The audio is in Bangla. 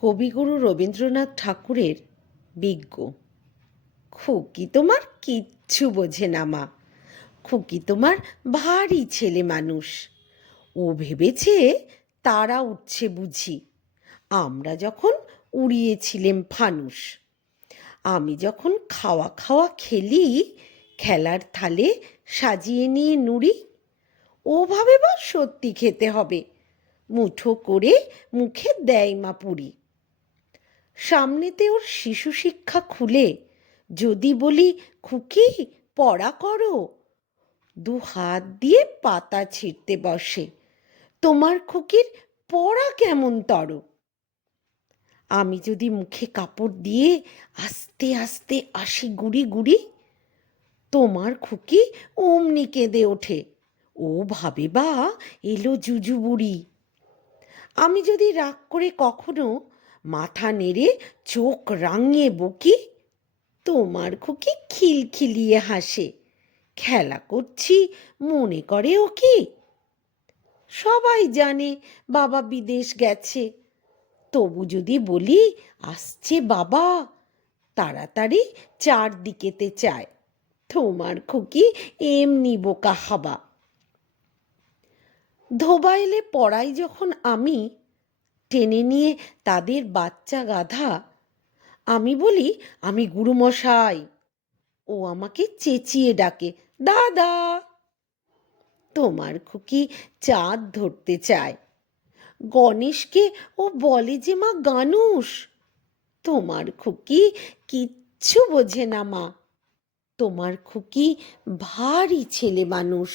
কবিগুরু রবীন্দ্রনাথ ঠাকুরের বিজ্ঞ। খুকি তোমার কিচ্ছু বোঝে না মা, খুকি তোমার ভারী ছেলে মানুষ। ও ভেবেছে তারা উঠছে বুঝি, আমরা যখন উড়িয়েছিলেম ফানুস। আমি যখন খাওয়া খাওয়া খেলি, খেলার থালে সাজিয়ে নিয়ে নুড়ি। ও ভাবে বা সত্যি খেতে হবে, মুঠো করে মুখে দেয় মা পুরি। সামনেতে ওর শিশু শিক্ষা খুলে যদি বলি, খুকি পড়া করো, দু হাত দিয়ে পাতা ছিঁড়তে বসে। তোমার খুকির পড়া কেমন তর। আমি যদি মুখে কাপড় দিয়ে আস্তে আস্তে আসি গুড়ি গুড়ি, তোমার খুকি অমনি কেঁদে ওঠে, ও ভাবে বা এলো জুজু বুড়ি। আমি যদি রাগ করে কখনো মাথা নেড়ে চোখ রাঙিয়ে বকি, তোমার খুকি খিলখিলিয়ে হাসে, খেলা করছি মনে করে ও কি। সবাই জানে বাবা বিদেশ গেছে, তবু যদি বলি আসছে বাবা, তাড়াতাড়ি চারদিকেতে চায়, তোমার খুকি এমনি বোকা হাবা। ধোবা এলে পড়াই যখন আমি, টেনে নিয়ে তাদের বাচ্চা গাধা, আমি বলি আমি গুরুমশাই, ও আমাকে চেঁচিয়ে ডাকে দাদা। তোমার খুকি চাঁদ ধরতে চায়, গণেশকে ও বলে যে মা গানুষ। তোমার খুকি কিচ্ছু বোঝে না মা, তোমার খুকি ভারী ছেলে মানুষ।